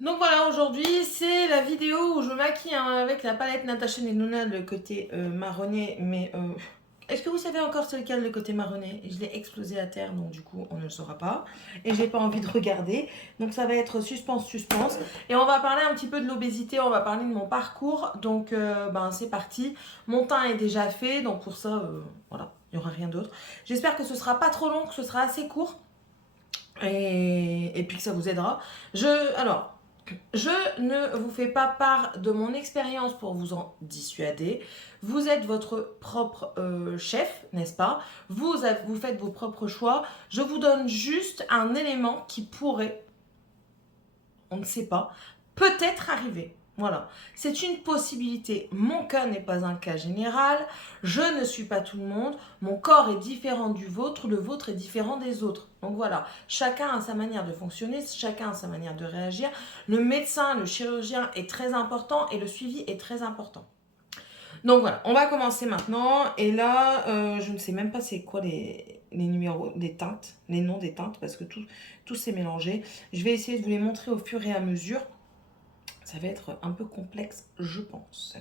Donc voilà, aujourd'hui, c'est la vidéo où je me maquille avec la palette Natasha Denona, le côté marronné. Mais est-ce que vous savez encore c'est lequel le côté marronné? Je l'ai explosé à terre, donc du coup, on ne le saura pas. Et j'ai pas envie de regarder. Donc ça va être suspense, suspense. Et on va parler un petit peu de l'obésité, on va parler de mon parcours. Donc c'est parti. Mon teint est déjà fait, donc pour ça, voilà, il n'y aura rien d'autre. J'espère que ce sera pas trop long, que ce sera assez court. Et puis que ça vous aidera. Alors, je ne vous fais pas part de mon expérience pour vous en dissuader. Vous êtes votre propre chef, n'est-ce pas? Vous faites vos propres choix. Je vous donne juste un élément qui pourrait, on ne sait pas, peut-être arriver. Voilà, c'est une possibilité. Mon cas n'est pas un cas général. Je ne suis pas tout le monde. Mon corps est différent du vôtre. Le vôtre est différent des autres. Donc voilà, chacun a sa manière de fonctionner, chacun a sa manière de réagir. Le médecin, le chirurgien est très important et le suivi est très important. Donc voilà, on va commencer maintenant. Et là, je ne sais même pas c'est quoi les numéros des teintes, les noms des teintes, parce que tout s'est mélangé. Je vais essayer de vous les montrer au fur et à mesure. Ça va être un peu complexe, je pense.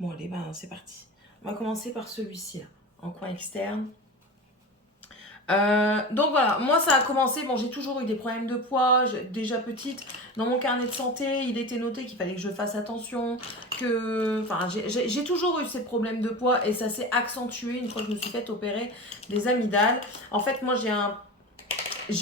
Bon, allez, c'est parti. On va commencer par celui-ci, là, en coin externe. Donc voilà, moi ça a commencé, bon j'ai toujours eu des problèmes de poids, déjà petite, dans mon carnet de santé, il était noté qu'il fallait que je fasse attention, enfin j'ai toujours eu ces problèmes de poids et ça s'est accentué une fois que je me suis fait opérer des amygdales. En fait moi j'ai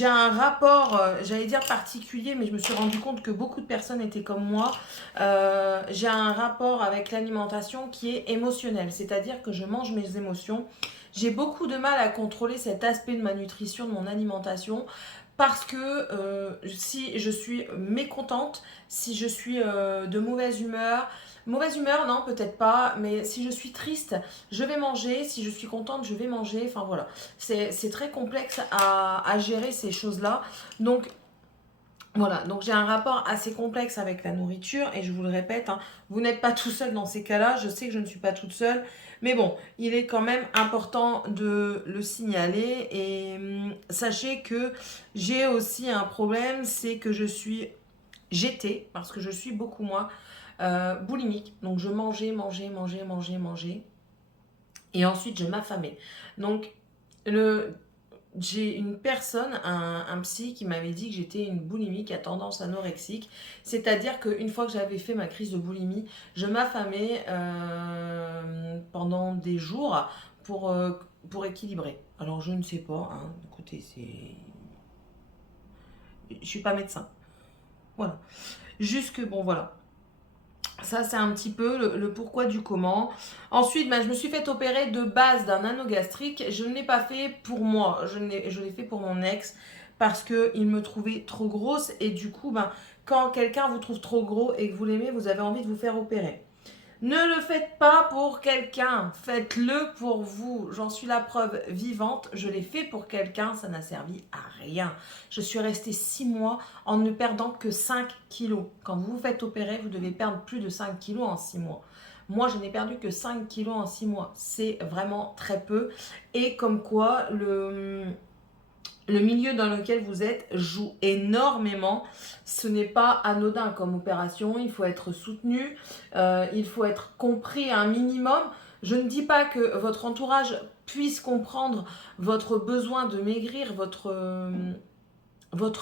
un rapport, j'allais dire particulier, mais je me suis rendu compte que beaucoup de personnes étaient comme moi. J'ai un rapport avec l'alimentation qui est émotionnel, c'est-à-dire que je mange mes émotions. J'ai beaucoup de mal à contrôler cet aspect de ma nutrition, de mon alimentation, parce que si je suis mécontente, si je suis de mauvaise humeur, non, peut-être pas, mais si je suis triste, je vais manger, si je suis contente, je vais manger, enfin voilà. C'est très complexe à gérer ces choses-là. Donc voilà, donc j'ai un rapport assez complexe avec la nourriture et je vous le répète, hein, vous n'êtes pas tout seul dans ces cas-là, je sais que je ne suis pas toute seule, mais bon, il est quand même important de le signaler et sachez que j'ai aussi un problème, c'est que j'étais, parce que je suis beaucoup moins, boulimique, donc je mangeais et ensuite je m'affamais. Donc le, j'ai une personne, un psy qui m'avait dit que j'étais une boulimique à tendance anorexique. C'est-à-dire qu'une fois que j'avais fait ma crise de boulimie, je m'affamais pendant des jours pour équilibrer. Alors je ne sais pas, hein. Écoutez, je suis pas médecin. Voilà. Juste que, bon, voilà. Ça, c'est un petit peu le pourquoi du comment. Ensuite, je me suis fait opérer de base d'un anneau gastrique. Je ne l'ai pas fait pour moi. Je l'ai fait pour mon ex parce qu'il me trouvait trop grosse. Et du coup, quand quelqu'un vous trouve trop gros et que vous l'aimez, vous avez envie de vous faire opérer. Ne le faites pas pour quelqu'un, faites-le pour vous. J'en suis la preuve vivante. Je l'ai fait pour quelqu'un, ça n'a servi à rien. Je suis restée 6 mois en ne perdant que 5 kilos. Quand vous vous faites opérer, vous devez perdre plus de 5 kilos en 6 mois. Moi, je n'ai perdu que 5 kilos en 6 mois. C'est vraiment très peu. Et comme quoi, le milieu dans lequel vous êtes joue énormément. Ce n'est pas anodin comme opération, il faut être soutenu, il faut être compris un minimum. Je ne dis pas que votre entourage puisse comprendre votre besoin de maigrir, votre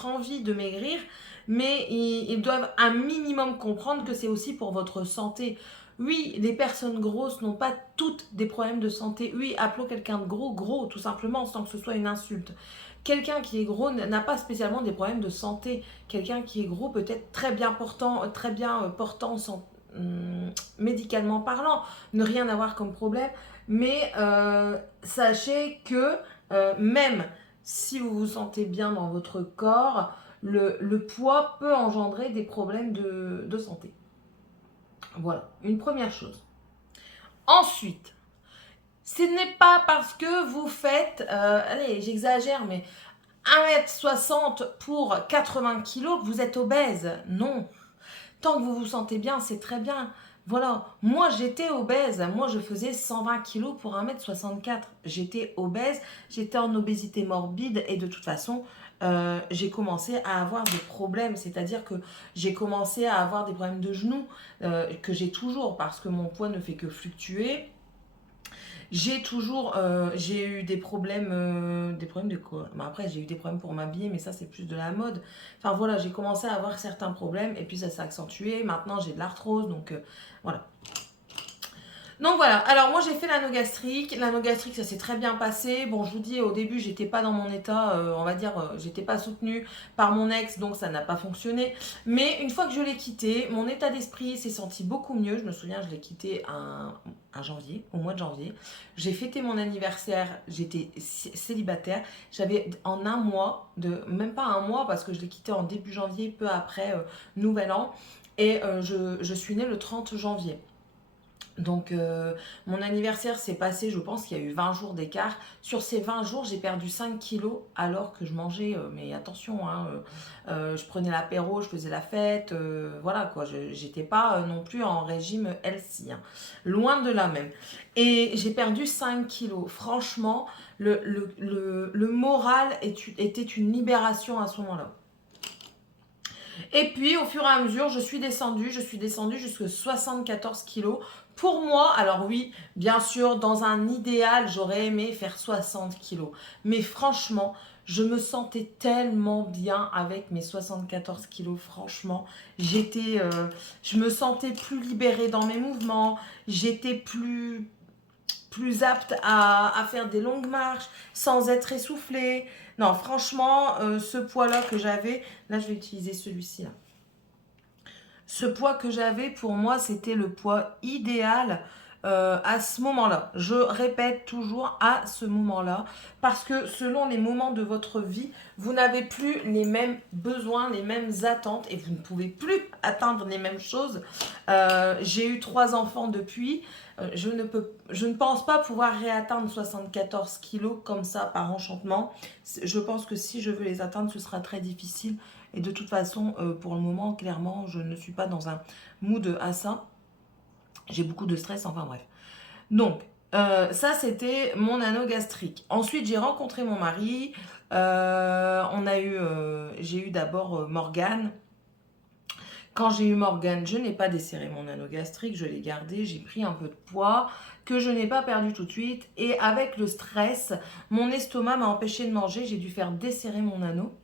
envie de maigrir, mais ils doivent un minimum comprendre que c'est aussi pour votre santé. Oui, les personnes grosses n'ont pas toutes des problèmes de santé. Oui, appelons quelqu'un de gros, gros, tout simplement, sans que ce soit une insulte. Quelqu'un qui est gros n'a pas spécialement des problèmes de santé. Quelqu'un qui est gros peut être très bien portant médicalement parlant, ne rien avoir comme problème. Mais sachez que même si vous vous sentez bien dans votre corps, le poids peut engendrer des problèmes de santé. Voilà, une première chose. Ensuite, ce n'est pas parce que vous faites, allez, j'exagère, mais 1,60 m pour 80 kg que vous êtes obèse. Non. Tant que vous vous sentez bien, c'est très bien. Voilà, moi j'étais obèse, moi je faisais 120 kg pour 1,64 m. J'étais obèse, j'étais en obésité morbide et de toute façon, j'ai commencé à avoir des problèmes. C'est-à-dire que j'ai commencé à avoir des problèmes de genoux, que j'ai toujours parce que mon poids ne fait que fluctuer. J'ai eu des problèmes de quoi? Bah, après, j'ai eu des problèmes pour m'habiller, mais ça, c'est plus de la mode. Enfin, voilà, j'ai commencé à avoir certains problèmes, et puis ça s'est accentué. Maintenant, j'ai de l'arthrose, donc voilà. Donc voilà, alors moi j'ai fait l'anneau gastrique. L'anneau gastrique, ça s'est très bien passé. Bon, je vous dis, au début, j'étais pas dans mon état, on va dire, j'étais pas soutenue par mon ex, donc ça n'a pas fonctionné. Mais une fois que je l'ai quitté, mon état d'esprit s'est senti beaucoup mieux. Je me souviens, je l'ai quitté un janvier, au mois de janvier. J'ai fêté mon anniversaire, j'étais célibataire. J'avais en un mois, même pas un mois, parce que je l'ai quitté en début janvier, peu après Nouvel An. Et je suis née le 30 janvier. Donc mon anniversaire s'est passé, je pense qu'il y a eu 20 jours d'écart. Sur ces 20 jours, j'ai perdu 5 kilos alors que je mangeais, mais attention, hein, je prenais l'apéro, je faisais la fête, voilà quoi, j'étais pas non plus en régime healthy, hein, loin de là même. Et j'ai perdu 5 kilos. Franchement, le moral était une libération à ce moment-là. Et puis, au fur et à mesure, je suis descendue jusqu'à 74 kilos. Pour moi, alors oui, bien sûr, dans un idéal, j'aurais aimé faire 60 kilos. Mais franchement, je me sentais tellement bien avec mes 74 kilos. Franchement, je me sentais plus libérée dans mes mouvements. J'étais plus apte à faire des longues marches sans être essoufflée. Non, franchement, ce poids-là que j'avais, là je vais utiliser celui-ci là. Ce poids que j'avais, pour moi, c'était le poids idéal à ce moment-là. Je répète toujours à ce moment-là, parce que selon les moments de votre vie, vous n'avez plus les mêmes besoins, les mêmes attentes, et vous ne pouvez plus atteindre les mêmes choses. J'ai eu 3 enfants depuis. Je ne pense pas pouvoir réatteindre 74 kilos comme ça par enchantement. Je pense que si je veux les atteindre, ce sera très difficile. Et de toute façon, pour le moment, clairement, je ne suis pas dans un mood à ça. J'ai beaucoup de stress, enfin bref. Donc, ça, c'était mon anneau gastrique. Ensuite, j'ai rencontré mon mari. J'ai eu d'abord Morgane. Quand j'ai eu Morgane, je n'ai pas desserré mon anneau gastrique, je l'ai gardé, j'ai pris un peu de poids que je n'ai pas perdu tout de suite. Et avec le stress, mon estomac m'a empêché de manger, j'ai dû faire desserrer mon anneau.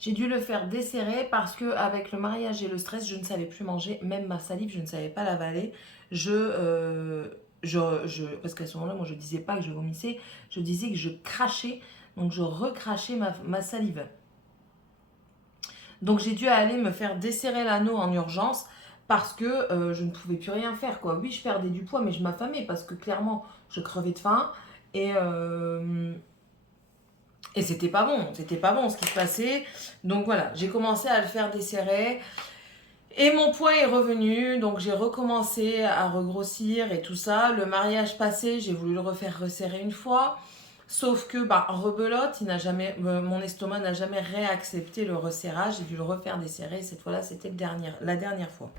J'ai dû le faire desserrer parce que avec le mariage et le stress, je ne savais plus manger, même ma salive, je ne savais pas l'avaler. Parce qu'à ce moment-là, moi, je disais pas que je vomissais, je disais que je crachais, donc je recrachais ma salive. Donc j'ai dû aller me faire desserrer l'anneau en urgence parce que je ne pouvais plus rien faire, quoi. Oui, je perdais du poids, mais je m'affamais parce que clairement, je crevais de faim et c'était pas bon ce qui se passait. Donc voilà, j'ai commencé à le faire desserrer. Et mon poids est revenu, donc j'ai recommencé à regrossir et tout ça. Le mariage passé, j'ai voulu le refaire resserrer une fois. Sauf que, rebelote, mon estomac n'a jamais réaccepté le resserrage. J'ai dû le refaire desserrer. Cette fois-là, c'était la dernière fois.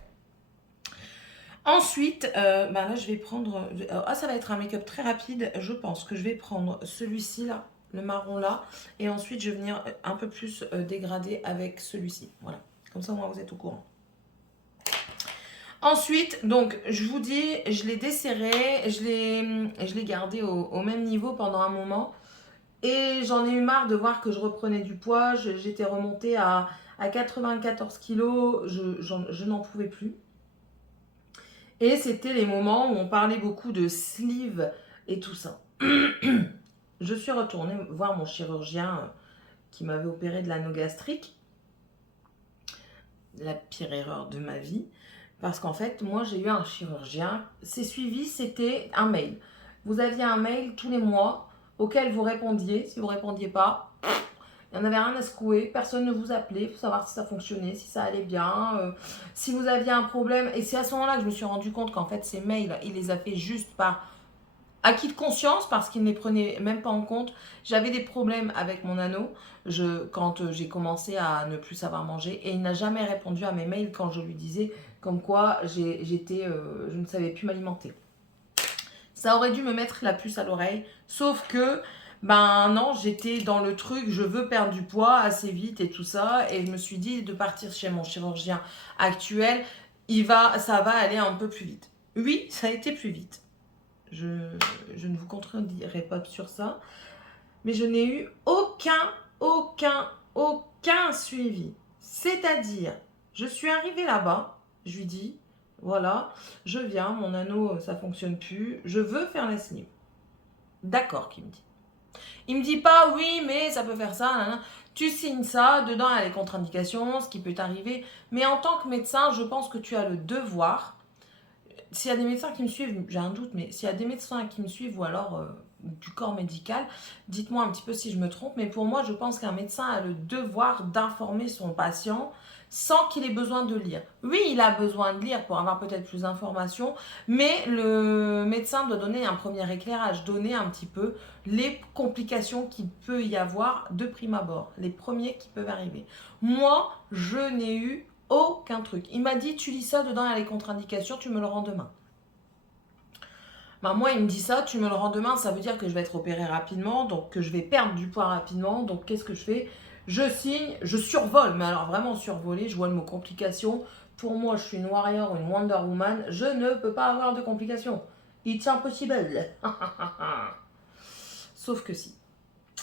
Ensuite, là, je vais prendre... ça va être un make-up très rapide. Je pense que je vais prendre celui-ci, là, le marron, là. Et ensuite, je vais venir un peu plus dégrader avec celui-ci. Voilà. Comme ça, au moins, vous êtes au courant. Ensuite, donc, je vous dis, je l'ai desserré, je l'ai gardé au même niveau pendant un moment. Et j'en ai eu marre de voir que je reprenais du poids. J'étais remontée à 94 kilos. Je n'en pouvais plus. Et c'était les moments où on parlait beaucoup de sleeve et tout ça. Je suis retournée voir mon chirurgien qui m'avait opéré de l'anneau gastrique. La pire erreur de ma vie. Parce qu'en fait, moi, j'ai eu un chirurgien. Ses suivis, c'était un mail. Vous aviez un mail tous les mois auquel vous répondiez. Si vous ne répondiez pas, il n'y en avait rien à secouer. Personne ne vous appelait pour savoir si ça fonctionnait, si ça allait bien, si vous aviez un problème. Et c'est à ce moment-là que je me suis rendu compte qu'en fait, ces mails, il les a fait juste par acquis de conscience parce qu'il ne les prenait même pas en compte. J'avais des problèmes avec mon anneau quand j'ai commencé à ne plus savoir manger et il n'a jamais répondu à mes mails quand je lui disais comme quoi je ne savais plus m'alimenter. Ça aurait dû me mettre la puce à l'oreille, sauf que Ben non, j'étais dans le truc, je veux perdre du poids assez vite et tout ça. Et je me suis dit de partir chez mon chirurgien actuel, ça va aller un peu plus vite. Oui, ça a été plus vite. Je, je ne vous contredirai pas sur ça. Mais je n'ai eu aucun suivi. C'est-à-dire, je suis arrivée là-bas, je lui dis, voilà, je viens, mon anneau, ça fonctionne plus, je veux faire la sleeve. D'accord, qu'il me dit. Il me dit pas, oui, mais ça peut faire ça, nanana. Tu signes ça, dedans il y a les contre-indications, ce qui peut t'arriver. Mais en tant que médecin, je pense que tu as le devoir. S'il y a des médecins qui me suivent, j'ai un doute, mais s'il y a des médecins qui me suivent ou alors du corps médical, dites-moi un petit peu si je me trompe, mais pour moi, je pense qu'un médecin a le devoir d'informer son patient sans qu'il ait besoin de lire. Oui, il a besoin de lire pour avoir peut-être plus d'informations, mais le médecin doit donner un premier éclairage, donner un petit peu les complications qu'il peut y avoir de prime abord, les premiers qui peuvent arriver. Moi, je n'ai eu aucun truc. Il m'a dit, tu lis ça, dedans il y a les contre-indications, tu me le rends demain. Ben moi, il me dit ça, tu me le rends demain, ça veut dire que je vais être opérée rapidement, donc que je vais perdre du poids rapidement. Donc qu'est-ce que je fais? Je signe, je survole, mais alors vraiment survoler, je vois le mot complication. Pour moi, je suis une warrior, une Wonder Woman, je ne peux pas avoir de complications. It's impossible. Sauf que si.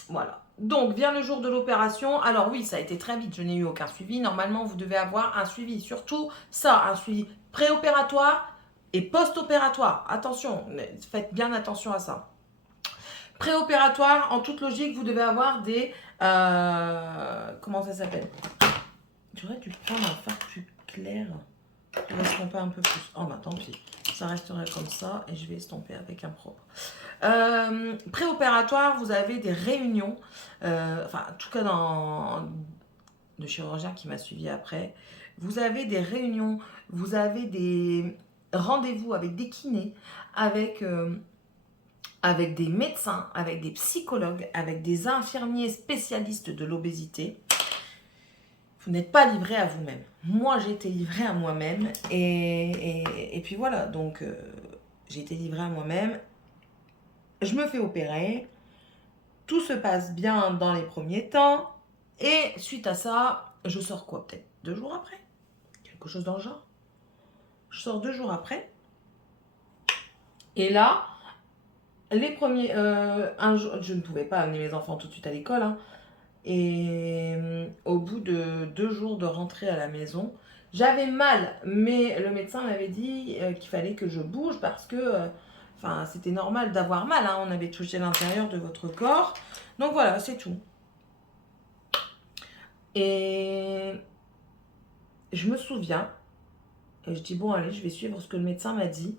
Voilà. Donc, vient le jour de l'opération. Alors oui, ça a été très vite, je n'ai eu aucun suivi. Normalement, vous devez avoir un suivi. Surtout ça, un suivi préopératoire et post-opératoire. Attention, faites bien attention à ça. Préopératoire, en toute logique, vous devez avoir des... comment ça s'appelle? J'aurais dû prendre un fard plus clair pour estomper un peu plus. Oh bah tant pis, ça resterait comme ça et je vais estomper avec un propre. Préopératoire, vous avez des réunions, enfin en tout cas dans le chirurgien qui m'a suivi après, vous avez des réunions, vous avez des rendez-vous avec des kinés, avec des médecins, avec des psychologues, avec des infirmiers spécialistes de l'obésité. Vous n'êtes pas livré à vous-même. Moi, j'ai été livrée à moi-même et puis voilà, donc j'ai été livrée à moi-même. Je me fais opérer, tout se passe bien dans les premiers temps, et suite à ça, je sors quoi? Peut-être 2 jours après? Quelque chose dans le genre. Je sors 2 jours après, et là, les premiers... un jour, je ne pouvais pas amener mes enfants tout de suite à l'école, hein, et au bout de 2 jours de rentrer à la maison, j'avais mal, mais le médecin m'avait dit qu'il fallait que je bouge parce que... Enfin, c'était normal d'avoir mal, hein. On avait touché l'intérieur de votre corps. Donc voilà, c'est tout. Et je me souviens, et je dis, bon, allez, je vais suivre ce que le médecin m'a dit.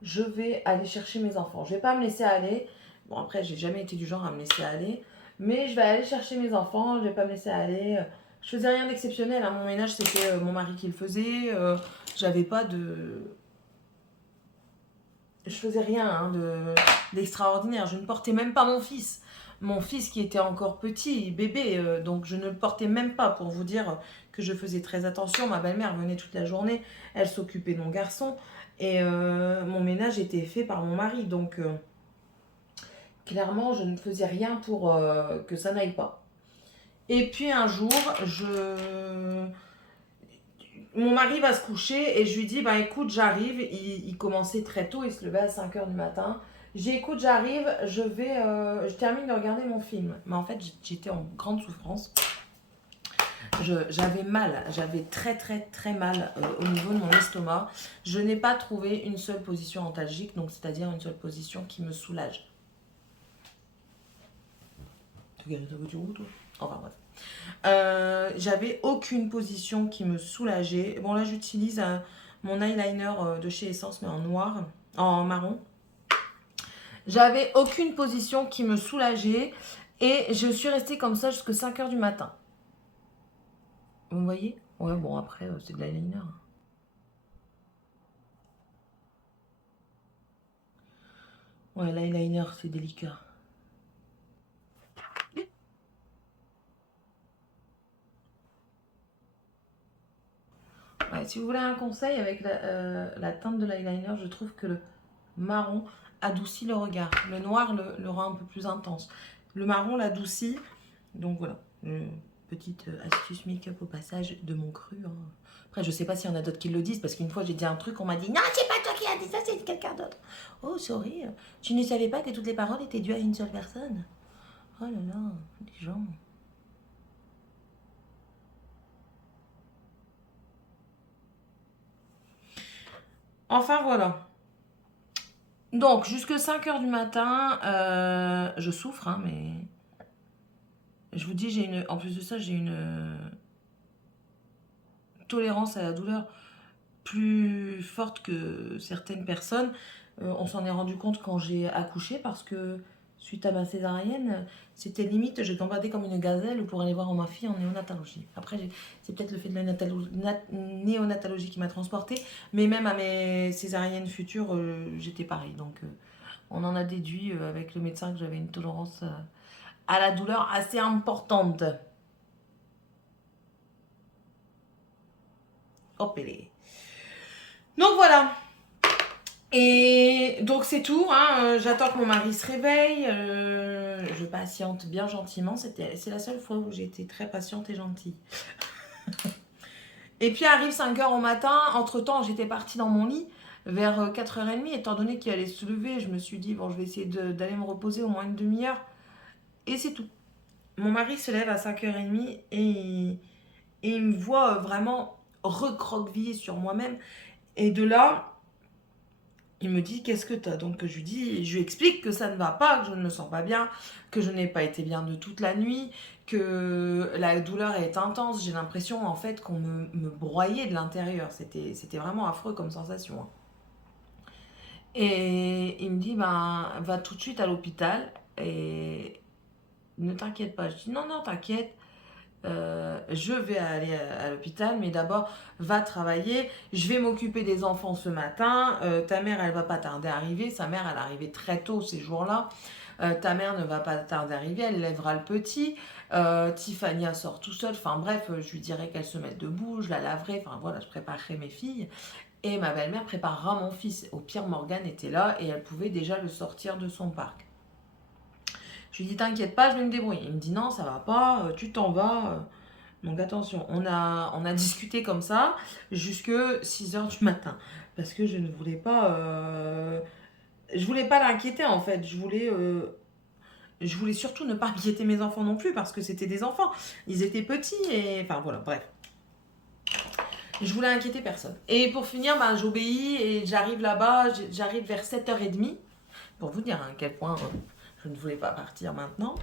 Je vais aller chercher mes enfants. Je vais pas me laisser aller. Bon, après, j'ai jamais été du genre à me laisser aller. Mais je vais aller chercher mes enfants, je vais pas me laisser aller. Je faisais rien d'exceptionnel, hein. Mon ménage, c'était mon mari qui le faisait. J'avais pas de... Je faisais rien hein, d'extraordinaire. Je ne portais même pas mon fils. Mon fils qui était encore petit, bébé, donc je ne le portais même pas pour vous dire que je faisais très attention. Ma belle-mère venait toute la journée, elle s'occupait de mon garçon et mon ménage était fait par mon mari. Donc clairement, je ne faisais rien pour que ça n'aille pas. Et puis un jour, mon mari va se coucher et je lui dis, bah écoute, j'arrive. Il commençait très tôt, il se levait à 5h du matin. J'ai écoute, j'arrive, je termine de regarder mon film. Mais en fait, j'étais en grande souffrance. J'avais mal, j'avais très mal au niveau de mon estomac. Je n'ai pas trouvé une seule position antalgique, donc c'est-à-dire une seule position qui me soulage. Tu regardes ta voiture où, toi? Enfin bref. J'avais aucune position qui me soulageait. Bon là j'utilise mon eyeliner de chez Essence mais en noir, en marron. J'avais aucune position qui me soulageait et je suis restée comme ça jusqu'à 5h du matin. Vous voyez? Ouais bon après c'est de l'eyeliner. Ouais l'eyeliner c'est délicat. Ouais, si vous voulez un conseil avec la teinte de l'eyeliner, je trouve que le marron adoucit le regard. Le noir le rend un peu plus intense. Le marron l'adoucit. Donc voilà, petite astuce make-up au passage de mon cru. Hein. Après, je sais pas s'il y en a d'autres qui le disent, parce qu'une fois j'ai dit un truc, on m'a dit non, c'est pas toi qui as dit ça, c'est quelqu'un d'autre. Oh, sorry, tu ne savais pas que toutes les paroles étaient dues à une seule personne. Oh là là, les gens. Enfin voilà. Donc, jusque 5 heures du matin, je souffre, hein, mais je vous dis, en plus de ça, j'ai une tolérance à la douleur plus forte que certaines personnes. On s'en est rendu compte quand j'ai accouché parce que suite à ma césarienne, c'était limite, j'ai gambadé comme une gazelle pour aller voir ma fille en néonatologie. Après, c'est peut-être le fait de la néonatologie qui m'a transportée, mais même à mes césariennes futures, j'étais pareil. Donc, on en a déduit avec le médecin que j'avais une tolérance à la douleur assez importante. Hop, donc voilà. Et donc c'est tout, hein. J'attends que mon mari se réveille, je patiente bien gentiment, c'est la seule fois où j'ai été très patiente et gentille. Et puis arrive 5 heures au matin, entre temps j'étais partie dans mon lit vers 4h30, étant donné qu'il allait se lever, je me suis dit bon je vais essayer d'aller me reposer au moins une demi-heure, et c'est tout. Mon mari se lève à 5h30 et il me voit vraiment recroquevillée sur moi-même, et de là... Il me dit qu'est-ce que t'as, donc je lui explique que ça ne va pas, que je ne me sens pas bien, que je n'ai pas été bien de toute la nuit, que la douleur est intense, j'ai l'impression en fait qu'on me broyait de l'intérieur, c'était vraiment affreux comme sensation. Hein. Et il me dit ben va tout de suite à l'hôpital et ne t'inquiète pas. Je dis non t'inquiète. Je vais aller à l'hôpital, mais d'abord, va travailler. Je vais m'occuper des enfants ce matin. Ta mère, elle va pas tarder à arriver. Sa mère, elle est arrivée très tôt ces jours-là. Ta mère ne va pas tarder à arriver. Elle lèvera le petit. Tiffania sort tout seul. Enfin bref, je lui dirai qu'elle se mette debout. Je la laverai. Enfin voilà, je préparerai mes filles. Et ma belle-mère préparera mon fils. Au pire, Morgane était là et elle pouvait déjà le sortir de son parc. Je lui dis t'inquiète pas, je vais me débrouiller. Il me dit non, ça va pas, tu t'en vas. Donc attention, on a discuté comme ça jusque 6h du matin. Parce que je ne voulais pas... je voulais pas l'inquiéter en fait. Je voulais surtout ne pas inquiéter mes enfants non plus parce que c'était des enfants. Ils étaient petits et... Enfin voilà, bref. Je voulais inquiéter personne. Et pour finir, ben, j'obéis et j'arrive là-bas, j'arrive vers 7h30. Pour vous dire à quel point je ne voulais pas partir maintenant,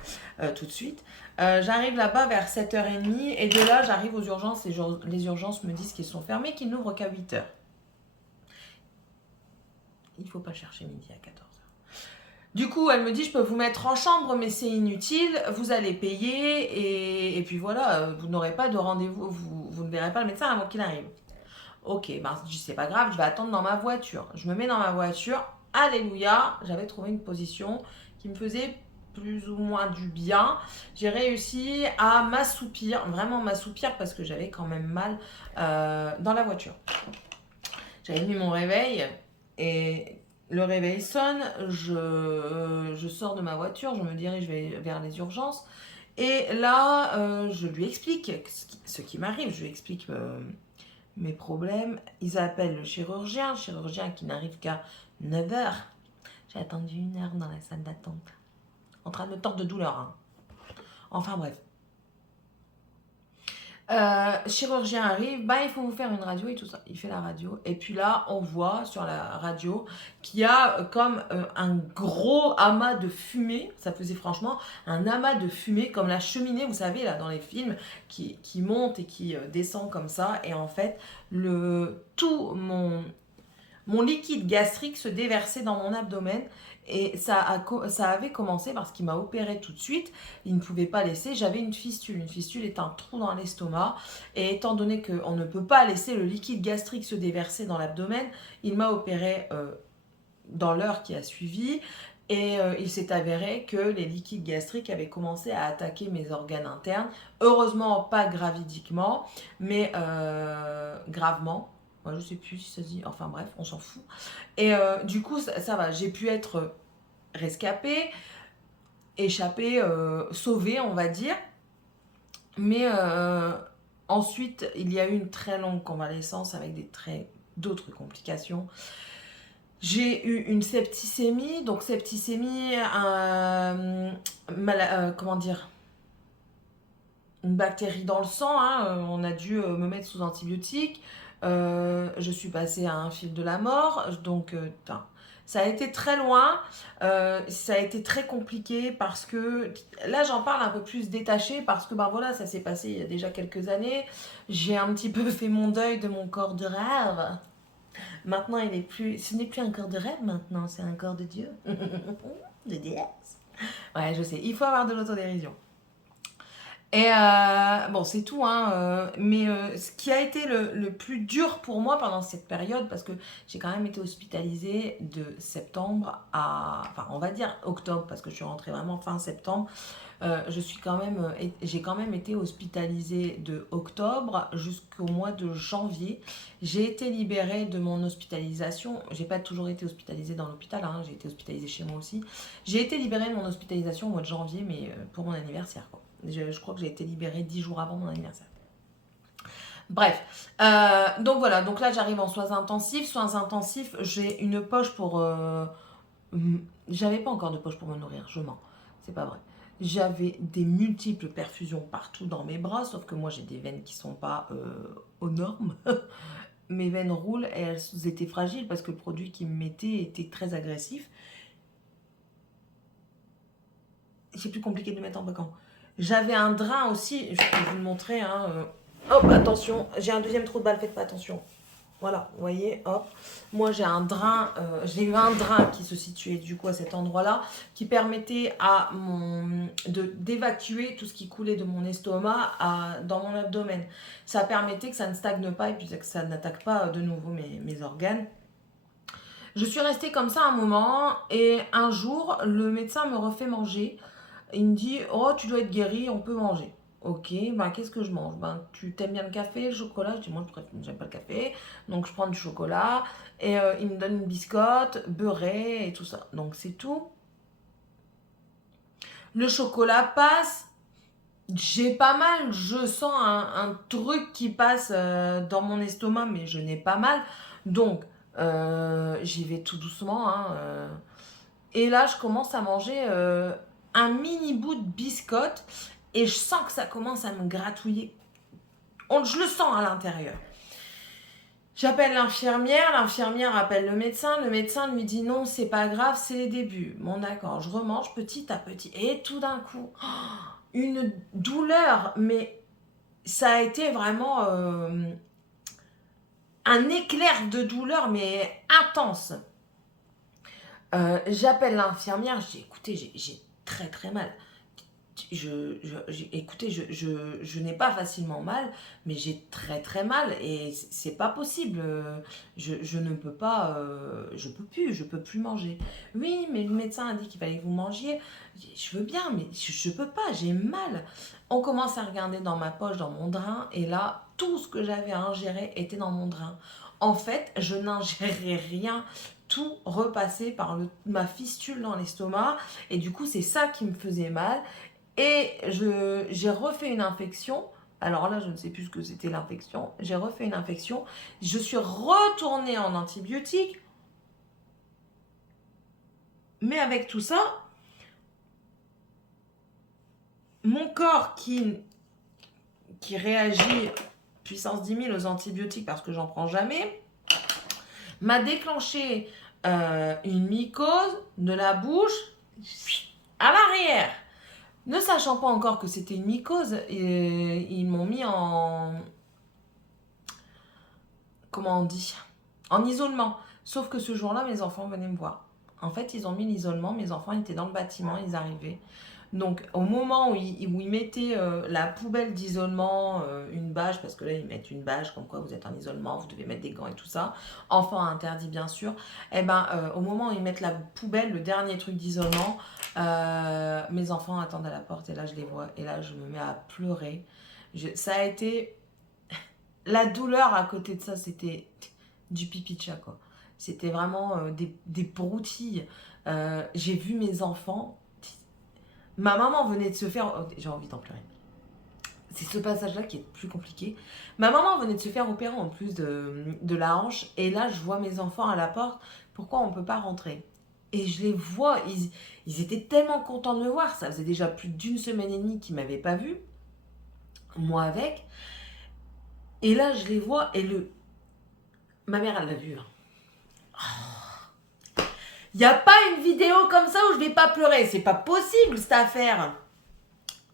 tout de suite. J'arrive là-bas vers 7h30 et de là, j'arrive aux urgences et les urgences me disent qu'ils sont fermés, qu'ils n'ouvrent qu'à 8h. Il ne faut pas chercher midi à 14h. Du coup, elle me dit, je peux vous mettre en chambre, mais c'est inutile, vous allez payer et puis voilà, vous n'aurez pas de rendez-vous, vous ne verrez pas le médecin avant qu'il arrive. Ok, ben, je dis, c'est pas grave, je vais attendre dans ma voiture. Je me mets dans ma voiture, alléluia, j'avais trouvé une position qui me faisait plus ou moins du bien. J'ai réussi à m'assoupir, vraiment m'assoupir parce que j'avais quand même mal dans la voiture. J'avais mis mon réveil et le réveil sonne, je sors de ma voiture, je me dirige vers les urgences et là je lui explique ce qui m'arrive, je lui explique mes problèmes. Ils appellent le chirurgien qui n'arrive qu'à 9h. J'ai attendu 1 heure dans la salle d'attente. En train de me tordre de douleur. Hein. Enfin bref. Chirurgien arrive, bah il faut vous faire une radio et tout ça. Il fait la radio. Et puis là, on voit sur la radio qu'il y a comme un gros amas de fumée. Ça faisait franchement un amas de fumée comme la cheminée, vous savez, là dans les films, qui monte et qui descend comme ça. Et en fait, tout mon liquide gastrique se déversait dans mon abdomen. Et ça avait commencé parce qu'il m'a opéré tout de suite. Il ne pouvait pas laisser. J'avais une fistule. Une fistule est un trou dans l'estomac. Et étant donné qu'on ne peut pas laisser le liquide gastrique se déverser dans l'abdomen, il m'a opéré dans l'heure qui a suivi. Et il s'est avéré que les liquides gastriques avaient commencé à attaquer mes organes internes. Heureusement, pas gravidiquement, mais gravement. Moi, je sais plus si ça se dit. Enfin bref, on s'en fout. Et du coup, ça va. J'ai pu être rescapée. échappé, sauvé, on va dire. Mais ensuite, il y a eu une très longue convalescence avec d'autres complications. J'ai eu une septicémie, donc septicémie, comment dire, une bactérie dans le sang, hein, on a dû me mettre sous antibiotiques. Je suis passée à un fil de la mort, donc ça a été très loin, ça a été très compliqué parce que là j'en parle un peu plus détaché parce que ben voilà, ça s'est passé il y a déjà quelques années. J'ai un petit peu fait mon deuil de mon corps de rêve. Maintenant, ce n'est plus un corps de rêve maintenant, c'est un corps de Dieu. De déesse. Ouais, je sais, il faut avoir de l'autodérision. Et bon, c'est tout, hein, mais ce qui a été le plus dur pour moi pendant cette période, parce que j'ai quand même été hospitalisée de septembre à, enfin, on va dire octobre, parce que je suis rentrée vraiment fin septembre. J'ai quand même été hospitalisée de octobre jusqu'au mois de janvier. J'ai été libérée de mon hospitalisation. J'ai pas toujours été hospitalisée dans l'hôpital, hein, j'ai été hospitalisée chez moi aussi. J'ai été libérée de mon hospitalisation au mois de janvier, mais pour mon anniversaire, quoi. Je crois que j'ai été libérée 10 jours avant mon anniversaire. Bref, donc voilà, donc là j'arrive en soins intensifs. Soins intensifs, j'ai une poche pour... j'avais pas encore de poche pour me nourrir, je mens, c'est pas vrai. J'avais des multiples perfusions partout dans mes bras, sauf que moi j'ai des veines qui sont pas aux normes. Mes veines roulent et elles étaient fragiles parce que le produit qu'ils me mettaient était très agressif. C'est plus compliqué de le mettre en bacan. J'avais un drain aussi, je peux vous le montrer. Hein, hop, attention, j'ai un deuxième trou de balle, faites pas attention. Voilà, vous voyez, hop. Moi, j'ai j'ai eu un drain qui se situait du coup à cet endroit-là, qui permettait d'évacuer tout ce qui coulait de mon estomac dans mon abdomen. Ça permettait que ça ne stagne pas et puis que ça n'attaque pas de nouveau mes organes. Je suis restée comme ça un moment et un jour, le médecin me refait manger. Il me dit, oh, tu dois être guérie, on peut manger. Ok, ben qu'est-ce que je mange? Ben tu t'aimes bien le café, le chocolat? Je dis moi j'aime pas le café, donc je prends du chocolat et il me donne une biscotte beurrée et tout ça. Donc c'est tout. Le chocolat passe, j'ai pas mal, je sens un truc qui passe dans mon estomac, mais je n'ai pas mal. Donc j'y vais tout doucement, hein, et là je commence à manger un mini bout de biscotte. Et je sens que ça commence à me gratouiller. Je le sens à l'intérieur. J'appelle l'infirmière appelle le médecin lui dit non, c'est pas grave, c'est les débuts. Bon d'accord, je remange petit à petit. Et tout d'un coup, une douleur, mais ça a été vraiment un éclair de douleur, mais intense. J'appelle l'infirmière, je dis écoutez, j'ai très très mal. Écoutez, je n'ai pas facilement mal, mais j'ai très très mal et c'est pas possible. Je ne peux pas, je peux plus manger. Oui, mais le médecin a dit qu'il fallait que vous mangiez. Je veux bien, mais je peux pas, j'ai mal. On commence à regarder dans ma poche, dans mon drain, et là, tout ce que j'avais à ingérer était dans mon drain. En fait, je n'ingérais rien. Tout repassait par ma fistule dans l'estomac, et du coup, c'est ça qui me faisait mal. Et j'ai refait une infection. Alors là, je ne sais plus ce que c'était l'infection. J'ai refait une infection. Je suis retournée en antibiotiques. Mais avec tout ça, mon corps qui réagit puissance 10 000 aux antibiotiques parce que j'en prends jamais, m'a déclenché une mycose de la bouche à l'arrière. Ne sachant pas encore que c'était une mycose, ils m'ont mis en... Comment on dit? En isolement. Sauf que ce jour-là, mes enfants venaient me voir. En fait, ils ont mis l'isolement. Mes enfants étaient dans le bâtiment, ils arrivaient. Donc, au moment où ils mettaient la poubelle d'isolement, une bâche, parce que là, ils mettent une bâche, comme quoi vous êtes en isolement, vous devez mettre des gants et tout ça. Enfants interdits, bien sûr. Et au moment où ils mettent la poubelle, le dernier truc d'isolement, mes enfants attendent à la porte et là, je les vois. Et là, je me mets à pleurer. Ça a été... La douleur à côté de ça, c'était du pipi de chat, quoi. C'était vraiment des broutilles. J'ai vu mes enfants Ma maman venait de se faire... oh, j'ai envie d'en pleurer. C'est ce passage-là qui est le plus compliqué. Ma maman venait de se faire opérer en plus de la hanche. Et là, je vois mes enfants à la porte. Pourquoi on ne peut pas rentrer? Et je les vois, ils étaient tellement contents de me voir. Ça faisait déjà plus d'une semaine et demie qu'ils ne m'avaient pas vue. Moi avec. Et là, je les vois. Et ma mère, elle l'a vu. Il n'y a pas une vidéo comme ça où je ne vais pas pleurer. C'est pas possible, cette affaire.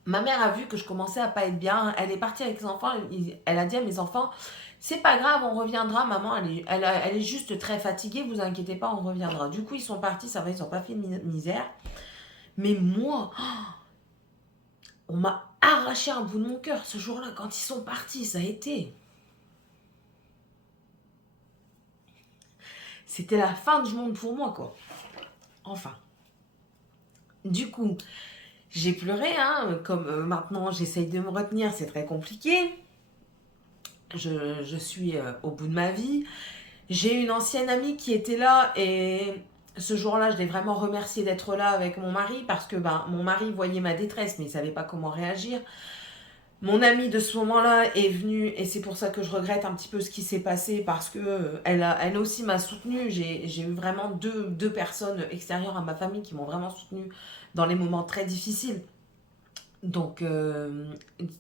Ma mère a vu que je commençais à pas être bien. Elle est partie avec les enfants. Elle a dit à mes enfants, c'est pas grave, on reviendra. Maman, elle est juste très fatiguée. Vous inquiétez pas, on reviendra. Du coup, ils sont partis. Ça va, ils n'ont pas fait de misère. Mais moi, on m'a arraché un bout de mon cœur ce jour-là. Quand ils sont partis, ça a été... C'était la fin du monde pour moi, quoi. Enfin. Du coup, j'ai pleuré, hein. Comme maintenant, j'essaye de me retenir. C'est très compliqué. Je suis au bout de ma vie. J'ai une ancienne amie qui était là et ce jour-là, je l'ai vraiment remerciée d'être là avec mon mari parce que mon mari voyait ma détresse mais il ne savait pas comment réagir. Mon amie de ce moment-là est venue et c'est pour ça que je regrette un petit peu ce qui s'est passé parce que elle aussi m'a soutenue. J'ai eu vraiment deux personnes extérieures à ma famille qui m'ont vraiment soutenue dans les moments très difficiles. Donc,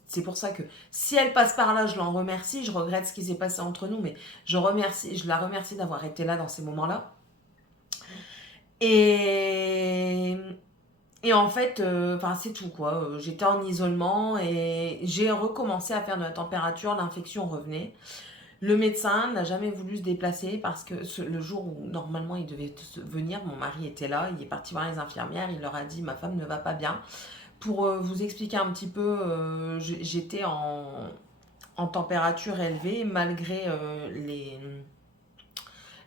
c'est pour ça que si elle passe par là, je l'en remercie. Je regrette ce qui s'est passé entre nous, mais je la remercie d'avoir été là dans ces moments-là. Et, et en fait, c'est tout quoi. J'étais en isolement et j'ai recommencé à faire de la température. L'infection revenait. Le médecin n'a jamais voulu se déplacer parce que le jour où normalement il devait venir, mon mari était là. Il est parti voir les infirmières. Il leur a dit, ma femme ne va pas bien. Pour vous expliquer un petit peu, j'étais en température élevée malgré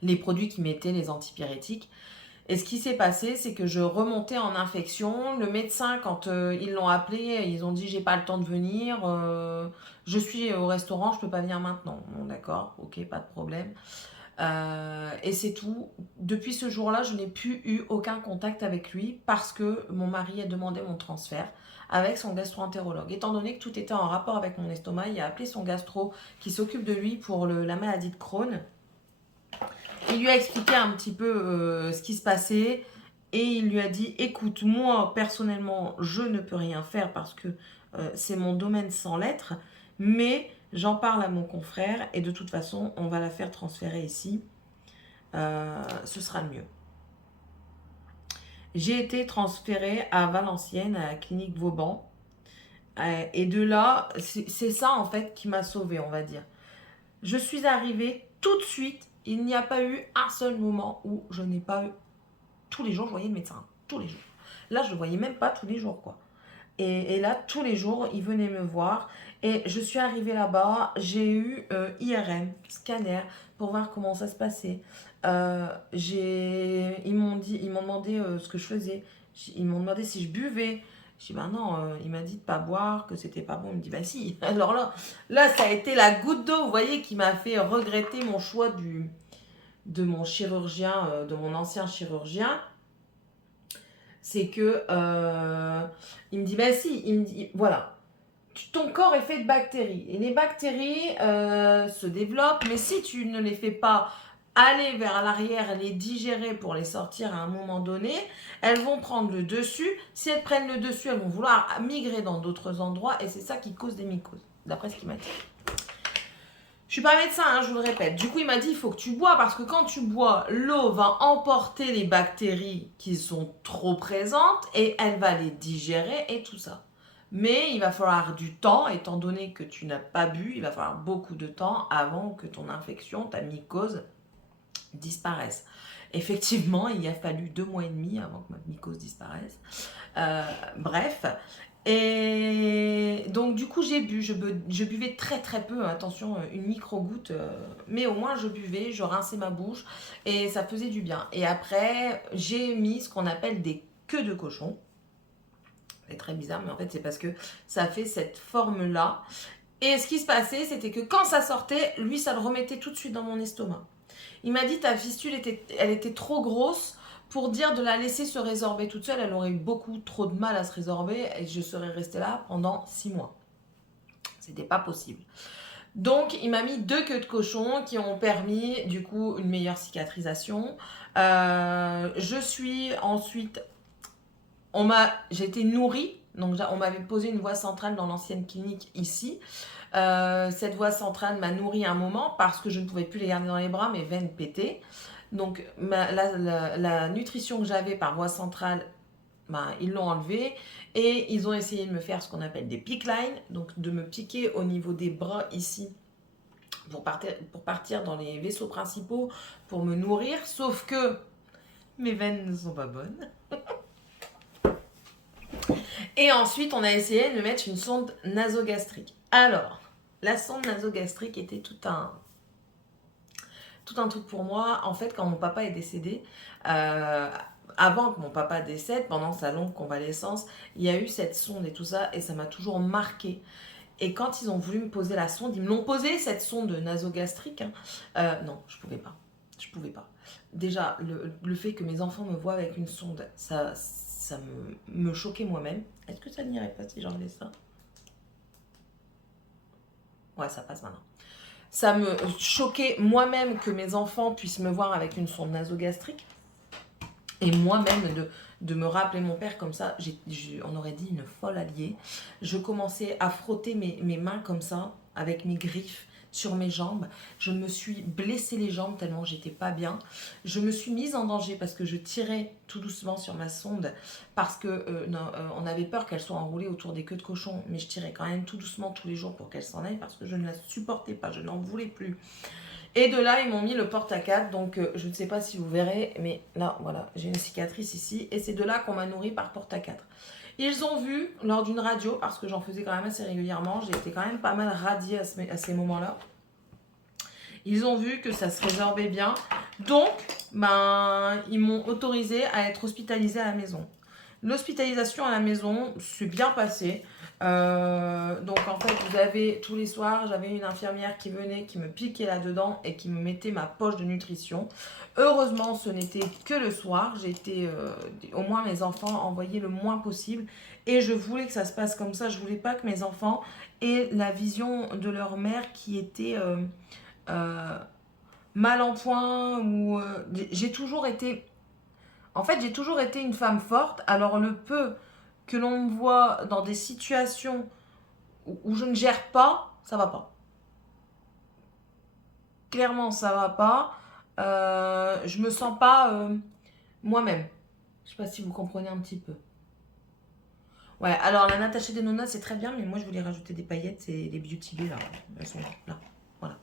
les produits qui mettaient, les antipyrétiques. Et ce qui s'est passé, c'est que je remontais en infection. Le médecin, quand ils l'ont appelé, ils ont dit j'ai pas le temps de venir. Je suis au restaurant, je peux pas venir maintenant. Bon, d'accord, ok, pas de problème. Et c'est tout. Depuis ce jour-là, je n'ai plus eu aucun contact avec lui parce que mon mari a demandé mon transfert avec son gastro-entérologue. Étant donné que tout était en rapport avec mon estomac, il a appelé son gastro qui s'occupe de lui pour la maladie de Crohn. Il lui a expliqué un petit peu ce qui se passait et il lui a dit, écoute, moi personnellement, je ne peux rien faire parce que c'est mon domaine sans lettres, mais j'en parle à mon confrère et de toute façon, on va la faire transférer ici. Ce sera le mieux. J'ai été transférée à Valenciennes, à la clinique Vauban. Et de là, c'est ça en fait qui m'a sauvée, on va dire. Je suis arrivée tout de suite. Il n'y a pas eu un seul moment où je n'ai pas eu... Tous les jours, je voyais le médecin. Tous les jours. Là, je ne le voyais même pas tous les jours, quoi. Et là, tous les jours, il venait me voir. Et je suis arrivée là-bas. J'ai eu IRM, scanner, pour voir comment ça se passait. Ils m'ont demandé ce que je faisais. Ils m'ont demandé si je buvais. Je dis, non, il m'a dit de pas boire, que c'était pas bon. Il me dit, bah si. Alors là, ça a été la goutte d'eau, vous voyez, qui m'a fait regretter mon choix de mon chirurgien, de mon ancien chirurgien. C'est que, il me dit, bah si, il me dit, voilà, ton corps est fait de bactéries. Et les bactéries se développent, mais si tu ne les fais pas aller vers l'arrière, les digérer pour les sortir à un moment donné, elles vont prendre le dessus. Si elles prennent le dessus, elles vont vouloir migrer dans d'autres endroits et c'est ça qui cause des mycoses, d'après ce qu'il m'a dit. Je suis pas médecin, je vous le répète. Du coup, il m'a dit, il faut que tu bois parce que quand tu bois, l'eau va emporter les bactéries qui sont trop présentes et elle va les digérer et tout ça. Mais il va falloir du temps, étant donné que tu n'as pas bu, il va falloir beaucoup de temps avant que ton infection, ta mycose, disparaissent. Effectivement, il a fallu 2 mois et demi avant que ma mycose disparaisse. Bref. Et donc du coup j'ai bu, je buvais très très peu, attention, une micro-goutte, mais au moins je buvais, je rinçais ma bouche et ça faisait du bien. Et après j'ai mis ce qu'on appelle des queues de cochon. C'est très bizarre, mais en fait c'est parce que ça fait cette forme-là. Et ce qui se passait, c'était que quand ça sortait, lui ça le remettait tout de suite dans mon estomac. Il m'a dit ta fistule elle était trop grosse pour dire de la laisser se résorber toute seule, elle aurait eu beaucoup trop de mal à se résorber et je serais restée là pendant 6 mois. C'était pas possible. Donc, il m'a mis 2 queues de cochon qui ont permis, du coup, une meilleure cicatrisation. Je suis ensuite... J'ai été nourrie. Donc, on m'avait posé une voie centrale dans l'ancienne clinique ici. Cette voie centrale m'a nourrie un moment parce que je ne pouvais plus les garder dans les bras, mes veines pétaient. Donc, la nutrition que j'avais par voie centrale, ils l'ont enlevée et ils ont essayé de me faire ce qu'on appelle des pick lines, donc de me piquer au niveau des bras ici pour partir dans les vaisseaux principaux pour me nourrir, sauf que mes veines ne sont pas bonnes. Et ensuite, on a essayé de me mettre une sonde nasogastrique. Alors, la sonde nasogastrique était tout un truc pour moi. En fait, quand mon papa est décédé, avant que mon papa décède, pendant sa longue convalescence, il y a eu cette sonde et tout ça, et ça m'a toujours marqué. Et quand ils ont voulu me poser la sonde, ils me l'ont posée, cette sonde nasogastrique. Non, je pouvais pas. Je pouvais pas. Déjà, le fait que mes enfants me voient avec une sonde, ça me choquait moi-même. Est-ce que ça n'irait pas si j'enlevais ça? Ouais, ça passe maintenant. Ça me choquait moi-même que mes enfants puissent me voir avec une sonde nasogastrique. Et moi-même, de me rappeler mon père comme ça, on aurait dit une folle alliée. Je commençais à frotter mes mains comme ça, avec mes griffes sur mes jambes. Je me suis blessé les jambes tellement j'étais pas bien. Je me suis mise en danger parce que je tirais tout doucement sur ma sonde parce que on avait peur qu'elle soit enroulée autour des queues de cochon, mais je tirais quand même tout doucement tous les jours pour qu'elle s'en aille parce que je ne la supportais pas, je n'en voulais plus. Et de là, ils m'ont mis le porte-à-4, donc je ne sais pas si vous verrez, mais là, voilà, j'ai une cicatrice ici, et c'est de là qu'on m'a nourri par porte-à-4. Ils ont vu, lors d'une radio, parce que j'en faisais quand même assez régulièrement, j'ai été quand même pas mal radiée à ces moments-là, ils ont vu que ça se résorbait bien, donc, ils m'ont autorisé à être hospitalisée à la maison. L'hospitalisation à la maison s'est bien passée. Donc en fait, vous avez tous les soirs, j'avais une infirmière qui venait, qui me piquait là-dedans et qui me mettait ma poche de nutrition. Heureusement, ce n'était que le soir. J'ai été, au moins mes enfants envoyés le moins possible. Et je voulais que ça se passe comme ça. Je voulais pas que mes enfants aient la vision de leur mère qui était mal en point. J'ai toujours été... En fait, j'ai toujours été une femme forte. Alors le peu que l'on me voit dans des situations où je ne gère pas, ça va pas. Clairement, ça va pas. Je me sens pas moi-même. Je sais pas si vous comprenez un petit peu. Ouais, alors la Natasha Denona, c'est très bien, mais moi je voulais rajouter des paillettes, c'est les Beauty Bay, là. Elles sont là. Voilà.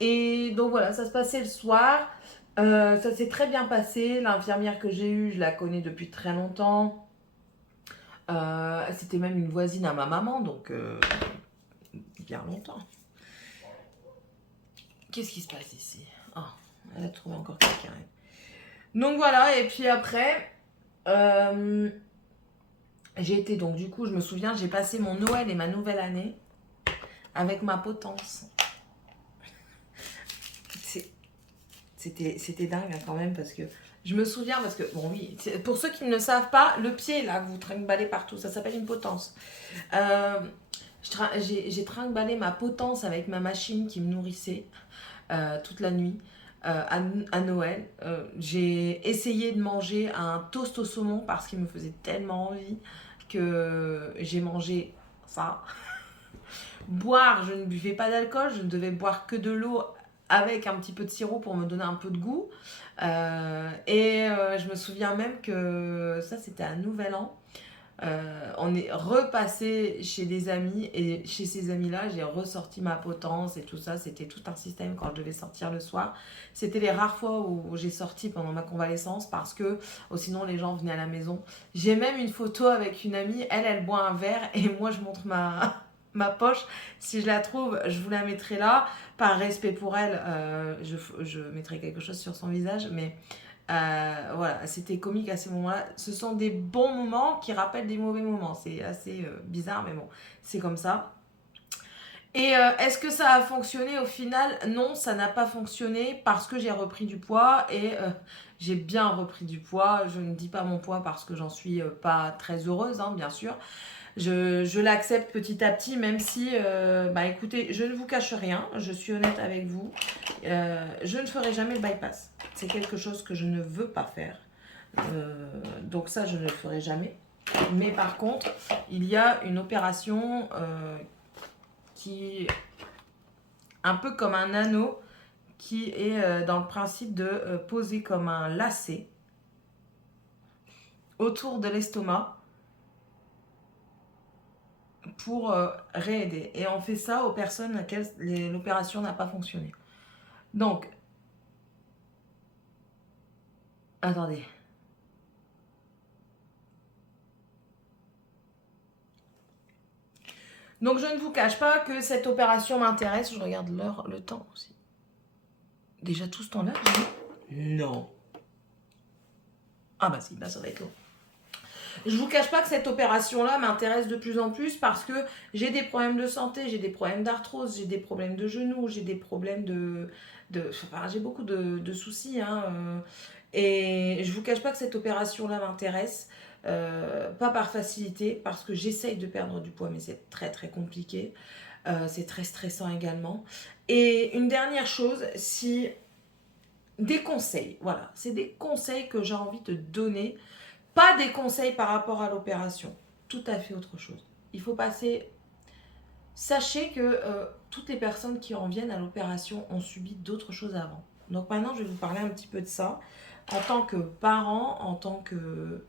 Et donc voilà, ça se passait le soir. Ça s'est très bien passé. L'infirmière que j'ai eue, je la connais depuis très longtemps. C'était même une voisine à ma maman, donc bien longtemps. Qu'est-ce qui se passe ici? Ah, elle a trouvé encore quelqu'un. Donc voilà, et puis après, j'ai été, donc du coup, je me souviens, j'ai passé mon Noël et ma nouvelle année avec ma potence. C'était dingue hein, quand même, parce que je me souviens, parce que, bon oui, pour ceux qui ne le savent pas, le pied là, que vous trinqueballez partout, ça s'appelle une potence. J'ai trinqueballé ma potence avec ma machine qui me nourrissait toute la nuit à Noël. J'ai essayé de manger un toast au saumon parce qu'il me faisait tellement envie que j'ai mangé ça. Boire, je ne buvais pas d'alcool, je ne devais boire que de l'eau avec un petit peu de sirop pour me donner un peu de goût. Je me souviens même que ça, c'était un nouvel an. On est repassé chez des amis et chez ces amis-là, j'ai ressorti ma potence et tout ça. C'était tout un système quand je devais sortir le soir. C'était les rares fois où j'ai sorti pendant ma convalescence parce que sinon les gens venaient à la maison. J'ai même une photo avec une amie, elle boit un verre et moi je montre ma poche. Si je la trouve, je vous la mettrai là. Par respect pour elle, je mettrai quelque chose sur son visage, mais voilà, c'était comique à ces moments-là. Ce sont des bons moments qui rappellent des mauvais moments. C'est assez bizarre, mais bon, c'est comme ça. Et est-ce que ça a fonctionné au final? Non, ça n'a pas fonctionné parce que j'ai repris du poids et j'ai bien repris du poids. Je ne dis pas mon poids parce que j'en suis pas très heureuse, hein, bien sûr. Je l'accepte petit à petit, même si, bah écoutez, je ne vous cache rien, je suis honnête avec vous. Je ne ferai jamais le bypass. C'est quelque chose que je ne veux pas faire. Donc ça, je ne le ferai jamais. Mais par contre, il y a une opération qui est un peu comme un anneau qui est dans le principe de poser comme un lacet autour de l'estomac pour réaider. Et on fait ça aux personnes à laquelle l'opération n'a pas fonctionné. Donc, attendez. Donc, je ne vous cache pas que cette opération m'intéresse. Je regarde l'heure, le temps aussi. Déjà tout ce temps-là? Non. Ah bah si, bah ça va être long. Je vous cache pas que cette opération-là m'intéresse de plus en plus parce que j'ai des problèmes de santé, j'ai des problèmes d'arthrose, j'ai des problèmes de genoux, j'ai des problèmes enfin, j'ai beaucoup de soucis. Hein, et je vous cache pas que cette opération-là m'intéresse. Pas par facilité, parce que j'essaye de perdre du poids, mais c'est très très compliqué. C'est très stressant également. Et une dernière chose, si des conseils, voilà, c'est des conseils que j'ai envie de donner, pas des conseils par rapport à l'opération, tout à fait autre chose. Il faut passer. Sachez que toutes les personnes qui en viennent à l'opération ont subi d'autres choses avant. Donc maintenant, je vais vous parler un petit peu de ça. En tant que parent, en tant que...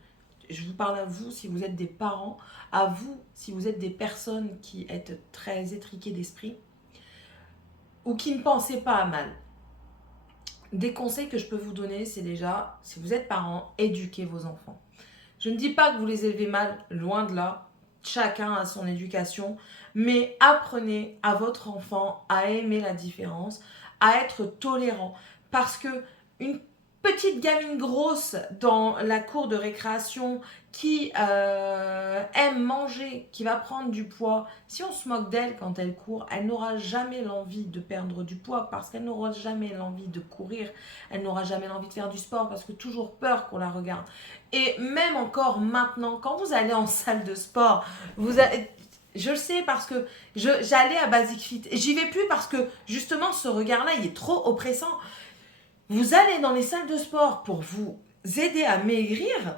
Je vous parle à vous si vous êtes des parents, à vous si vous êtes des personnes qui êtes très étriquées d'esprit ou qui ne pensez pas à mal. Des conseils que je peux vous donner, c'est déjà, si vous êtes parent, éduquez vos enfants. Je ne dis pas que vous les élevez mal, loin de là. Chacun a son éducation, mais apprenez à votre enfant à aimer la différence, à être tolérant. Parce que une petite gamine grosse dans la cour de récréation qui aime manger, qui va prendre du poids, si on se moque d'elle quand elle court, elle n'aura jamais l'envie de perdre du poids parce qu'elle n'aura jamais l'envie de courir, elle n'aura jamais l'envie de faire du sport parce que toujours peur qu'on la regarde. Et même encore maintenant, quand vous allez en salle de sport, je le sais parce que j'allais à Basic Fit. J'y vais plus parce que justement ce regard-là, il est trop oppressant. Vous allez dans les salles de sport pour vous aider à maigrir.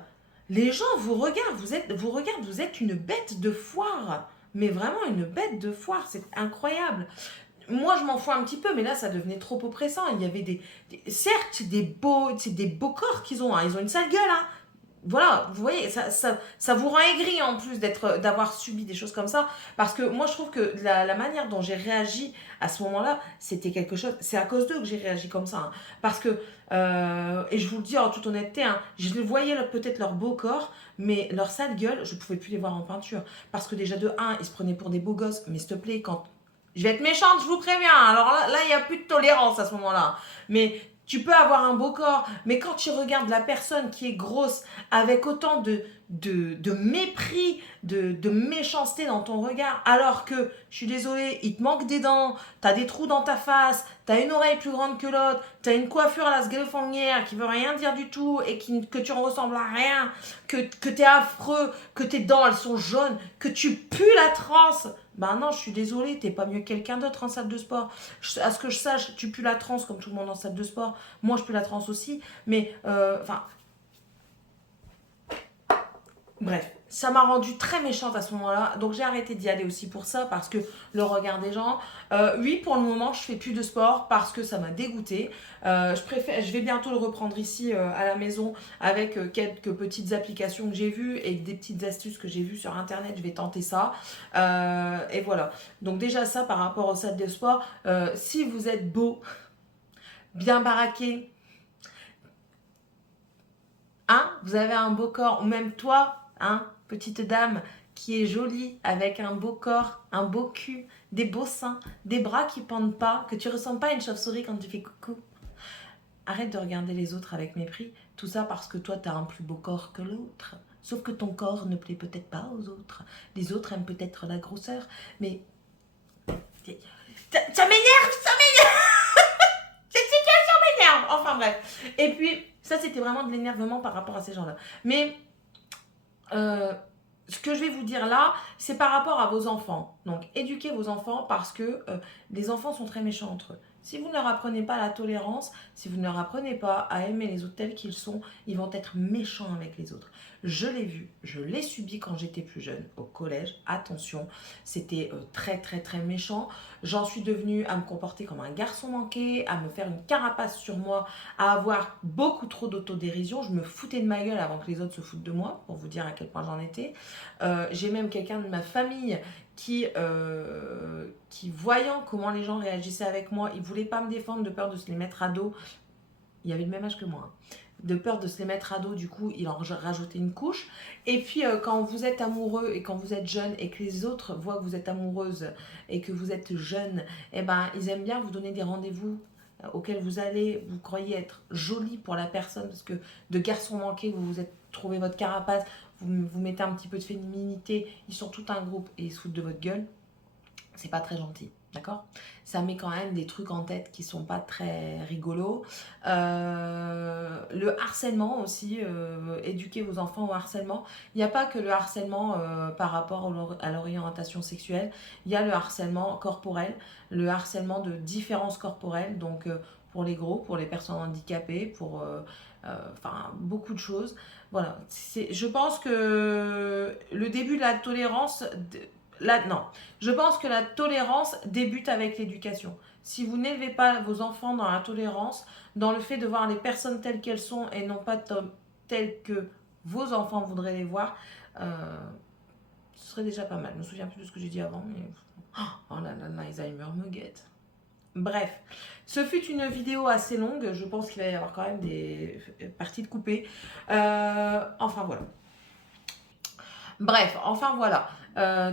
Les gens vous regardent, vous êtes une bête de foire. Mais vraiment une bête de foire, c'est incroyable. Moi, je m'en fous un petit peu, mais là, ça devenait trop oppressant. Il y avait certes, c'est des beaux corps qu'ils ont. Hein. Ils ont une sale gueule, hein. Voilà, vous voyez, ça vous rend aigri en plus d'avoir subi des choses comme ça. Parce que moi, je trouve que la manière dont j'ai réagi à ce moment-là, c'était quelque chose. C'est à cause d'eux que j'ai réagi comme ça. Hein. Parce que, et je vous le dis en toute honnêteté, hein, je les voyais peut-être leur beau corps, mais leur sale gueule, je pouvais plus les voir en peinture. Parce que déjà, de un, ils se prenaient pour des beaux gosses. Mais s'il te plaît, quand. Je vais être méchante, je vous préviens. Alors là, il n'y a plus de tolérance à ce moment-là. Mais tu peux avoir un beau corps, mais quand tu regardes la personne qui est grosse avec autant de mépris, de méchanceté dans ton regard, alors que, je suis désolée, il te manque des dents, t'as des trous dans ta face, t'as une oreille plus grande que l'autre, t'as une coiffure à la sgelfonnière qui veut rien dire du tout et que tu en ressembles à rien, que t'es affreux, que tes dents elles sont jaunes, que tu pues la transe. Ben non, je suis désolée, t'es pas mieux que quelqu'un d'autre en salle de sport. À ce que je sache, tu pues la transe comme tout le monde en salle de sport. Moi, je peux la transe aussi, mais enfin. Bref, ça m'a rendue très méchante à ce moment-là, donc j'ai arrêté d'y aller aussi pour ça, parce que le des gens. Oui, pour le moment, je fais plus de sport parce que ça m'a dégoûtée. Je vais bientôt le reprendre ici à la maison avec quelques petites applications que j'ai vues et des petites astuces que j'ai vues sur internet. Je vais tenter ça. Et voilà. Donc déjà ça par rapport aux salles de sport. Si vous êtes beau, bien baraqué, hein, vous avez un beau corps, ou même toi, hein, petite dame qui est jolie, avec un beau corps, un beau cul, des beaux seins, des bras qui pendent pas, que tu ressembles pas à une chauve-souris quand tu fais coucou. Arrête de regarder les autres avec mépris, tout ça parce que toi tu as un plus beau corps que l'autre. Sauf que ton corps ne plaît peut-être pas aux autres. Les autres aiment peut-être la grosseur, mais Ça m'énerve, ça m'énerve. Cette situation m'énerve. Enfin bref. Et puis, ça, c'était vraiment de l'énervement par rapport à ces gens-là. Mais ce que je vais vous dire là, c'est par rapport à vos enfants. Donc, éduquez vos enfants parce que les enfants sont très méchants entre eux. Si vous ne leur apprenez pas la tolérance, si vous ne leur apprenez pas à aimer les autres tels qu'ils sont, ils vont être méchants avec les autres. Je l'ai vu, je l'ai subi quand j'étais plus jeune, au collège. Attention, c'était très très très méchant. J'en suis devenue à me comporter comme un garçon manqué, à me faire une carapace sur moi, à avoir beaucoup trop d'autodérision. Je me foutais de ma gueule avant que les autres se foutent de moi, pour vous dire à quel point j'en étais. J'ai même quelqu'un de ma famille qui voyant comment les gens réagissaient avec moi, il voulait pas me défendre de peur de se les mettre à dos. Il avait le même âge que moi. De peur de se les mettre à dos, du coup, il en rajoutait une couche. Et puis, quand vous êtes amoureux et quand vous êtes jeune et que les autres voient que vous êtes amoureuse et que vous êtes jeune, eh ben, ils aiment bien vous donner des rendez-vous auxquels vous allez, vous croyez être jolie pour la personne, parce que de garçon manqué, vous vous êtes trouvé votre carapace, vous mettez un petit peu de féminité, ils sont tout un groupe et ils se foutent de votre gueule, c'est pas très gentil, d'accord? Ça met quand même des trucs en tête qui sont pas très rigolos. Le harcèlement aussi, éduquer vos enfants au harcèlement. Il n'y a pas que le harcèlement par rapport à l'orientation sexuelle, il y a le harcèlement corporel, le harcèlement de différences corporelles, donc pour les gros, pour les personnes handicapées, pour enfin beaucoup de choses. Voilà, je pense que le début de la tolérance, non, je pense que la tolérance débute avec l'éducation. Si vous n'élevez pas vos enfants dans la tolérance, dans le fait de voir les personnes telles qu'elles sont et non pas telles que vos enfants voudraient les voir, ce serait déjà pas mal. Je me souviens plus de ce que j'ai dit avant, mais oh là là, l'Alzheimer me guette. Bref, ce fut une vidéo assez longue. Je pense qu'il va y avoir quand même des parties de coupées. Enfin voilà. Bref, enfin voilà.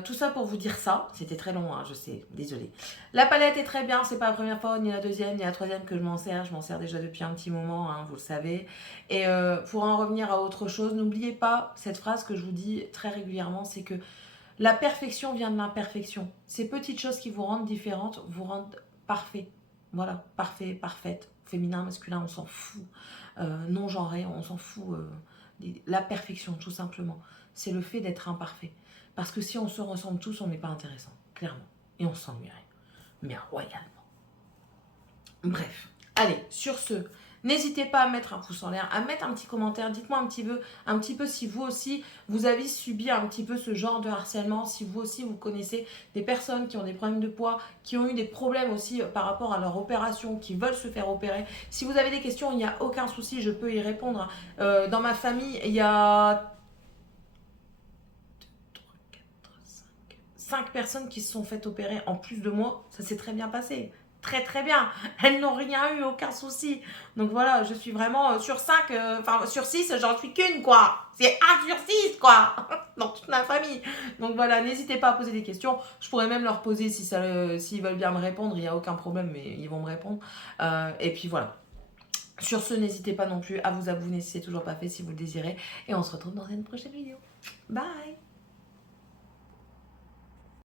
Tout ça pour vous dire ça. C'était très long, hein, je sais, désolée. La palette est très bien, c'est pas la première fois, ni la deuxième, ni la troisième que je m'en sers. Je m'en sers déjà depuis un petit moment, hein, vous le savez. Et pour en revenir à autre chose, n'oubliez pas cette phrase que je vous dis très régulièrement, c'est que la perfection vient de l'imperfection. Ces petites choses qui vous rendent différentes vous rendent parfait. Voilà, parfait, parfaite. Féminin, masculin, on s'en fout. Non-genré, on s'en fout. La perfection, tout simplement. C'est le fait d'être imparfait. Parce que si on se ressemble tous, on n'est pas intéressant, clairement. Et on s'ennuierait. Mais royalement. Bref, allez, sur ce, n'hésitez pas à mettre un pouce en l'air, à mettre un petit commentaire. Dites-moi un petit peu si vous aussi, vous avez subi un petit peu ce genre de harcèlement, si vous aussi, vous connaissez des personnes qui ont des problèmes de poids, qui ont eu des problèmes aussi par rapport à leur opération, qui veulent se faire opérer. Si vous avez des questions, il n'y a aucun souci, je peux y répondre. Dans ma famille, il y a 5 personnes qui se sont faites opérer en plus de moi. Ça s'est très bien passé. Très très bien. Elles n'ont rien eu, aucun souci. Donc voilà, je suis vraiment sur 5, enfin sur 6, j'en suis qu'une quoi. C'est 1 sur 6 quoi. Dans toute ma famille. Donc voilà, n'hésitez pas à poser des questions. Je pourrais même leur poser s'ils veulent bien me répondre. Il n'y a aucun problème, mais ils vont me répondre. Et puis voilà. Sur ce, n'hésitez pas non plus à vous abonner si ce n'est toujours pas fait, si vous le désirez. Et on se retrouve dans une prochaine vidéo. Bye.